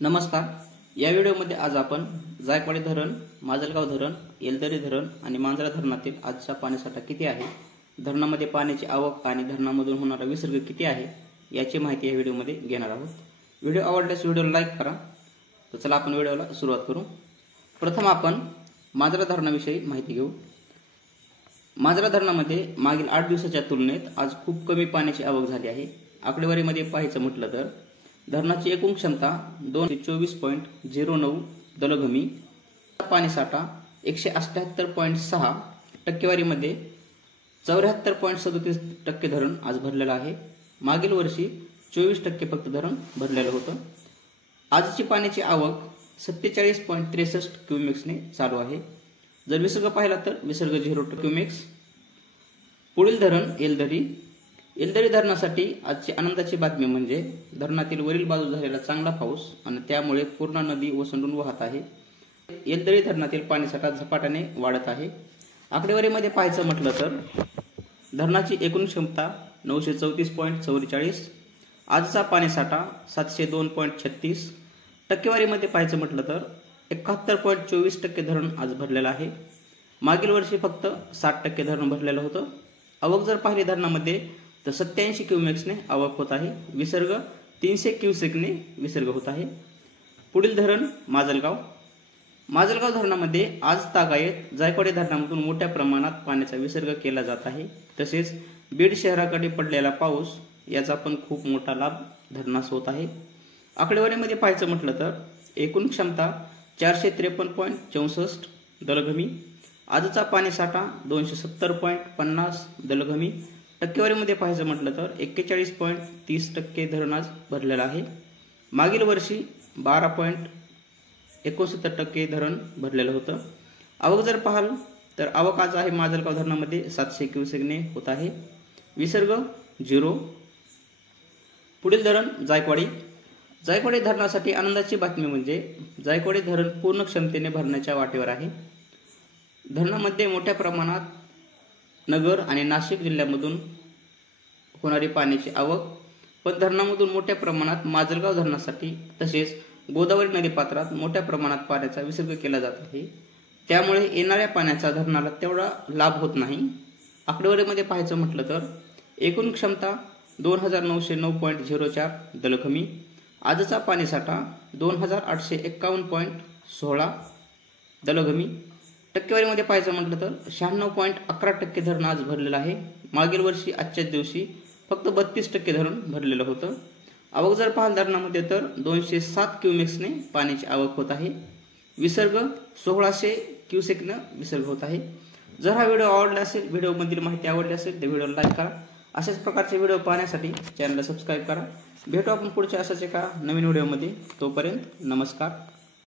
नमस्कार। या व्हिडिओमध्ये आज आपण जायकवाडी धरण, माजलगाव धरण, येलदरी धरण आणि मांजरा धरणातील आजचा पाणीसाठा किती आहे, धरणामध्ये पाण्याची आवक आणि धरणामधून होणारा विसर्ग किती आहे याची माहिती या व्हिडिओमध्ये घेणार आहोत। व्हिडिओ आवडल्यास व्हिडिओला लाईक करा। तर चला आपण व्हिडिओला सुरुवात करू। प्रथम आपण मांजरा धरणाविषयी माहिती घेऊ। मांजरा धरणामध्ये मागील 8 दिवसाच्या तुलनेत आज खूप कमी पाण्याची आवक झाली आहे। आकडेवारीमध्ये पाहायचं म्हटलं तर धरणाची एकूण क्षमता 224.09 दलघमी, पाणीसाठा 178.6, टक्केवारीमध्ये 74.37% धरण आज भरलेलं आहे। मागील वर्षी 24% फक्त धरण भरलेलं होतं। आजची पाण्याची आवक 47.63 क्यूमेक्सने चालू आहे। जर विसर्ग पाहिला तर विसर्ग 0 क्यूमेक्स। पुढील धरण येलदरी धरणासाठी आजची आनंदाची बातमी म्हणजे धरणातील वरील बाजू झालेला चांगला पाऊस आणि त्यामुळे पूर्णा नदी ओसंडून वाहत आहे। येलदरी धरणातील पाणीसाठा झपाट्याने वाढत आहे। आकडेवारीमध्ये पाहायचं म्हटलं तर धरणाची एकूण क्षमता 934.44, आजचा पाणीसाठा 702.36, टक्केवारीमध्ये पाहायचं म्हटलं तर 71.24% धरण आज भरलेलं आहे। मागील वर्षी फक्त 60% धरण भरलेलं होतं। आवक जर पाहिली धरणामध्ये तर 87 क्यूमेक्सने आवक होत आहे। विसर्ग 300 क्यूसेकने विसर्ग होत आहे। पुढील धरण माजलगाव धरणामध्ये आज तागायत जायकवाडी धरणामधून मोठ्या प्रमाणात पाण्याचा विसर्ग केला जात आहे। तसेच बीड शहराकडे पडलेला पाऊस याचा पण खूप मोठा लाभ धरणास होत आहे। आकडेवारीमध्ये पाहायचं म्हटलं तर एकूण क्षमता 453.64 दलघमी, आजचा पाणीसाठा 270.50 दलघमी, टक्केवारीमध्ये पाहायचं म्हटलं तर 41.30% धरण आज भरलेलं आहे। मागील वर्षी 12.69% धरण भरलेलं होतं। आवक जर पाहाल तर आवक आज आहे माजलगाव धरणामध्ये 700 क्यूसेकने होत आहे। विसर्ग 0। पुढील धरण जायकवाडी धरणासाठी आनंदाची बातमी म्हणजे जायकवाडी धरण पूर्ण क्षमतेने भरण्याच्या वाटेवर आहे। धरणामध्ये मोठ्या प्रमाणात नगर आणि नाशिक जिल्ह्यामधून होणारी पाण्याची आवक, पण धरणामधून मोठ्या प्रमाणात माजलगाव धरणासाठी तसेच गोदावरी नदीपात्रात मोठ्या प्रमाणात पाण्याचा विसर्ग केला जात आहे। त्यामुळे येणाऱ्या पाण्याचा धरणाला तेवढा लाभ होत नाही। आकडेवारीमध्ये पाहायचं म्हटलं तर एकूण क्षमता 2909.04 दलघमी, आजचा पाणीसाठा 2851.16 दलघमी, टक्केवारीमध्ये पाहायचं म्हटलं तर 96.11% धरण आज भरलेलं आहे। मागील वर्षी आजच्याच दिवशी फक्त 32% धरण भरलेलं होतं। आवक जर पाहाल धरणामध्ये तर 207 क्यूमेक्सने पाण्याची आवक होत आहे। विसर्ग 1600 क्यूसेकनं विसर्ग होत आहे। जर हा व्हिडिओ आवडला असेल, व्हिडिओमधील माहिती आवडली असेल तर व्हिडिओला लाईक करा। अशाच प्रकारचे व्हिडिओ पाहण्यासाठी चॅनलला सबस्क्राईब करा। भेटू आपण पुढच्या अशाच एका नवीन व्हिडिओमध्ये। तोपर्यंत नमस्कार।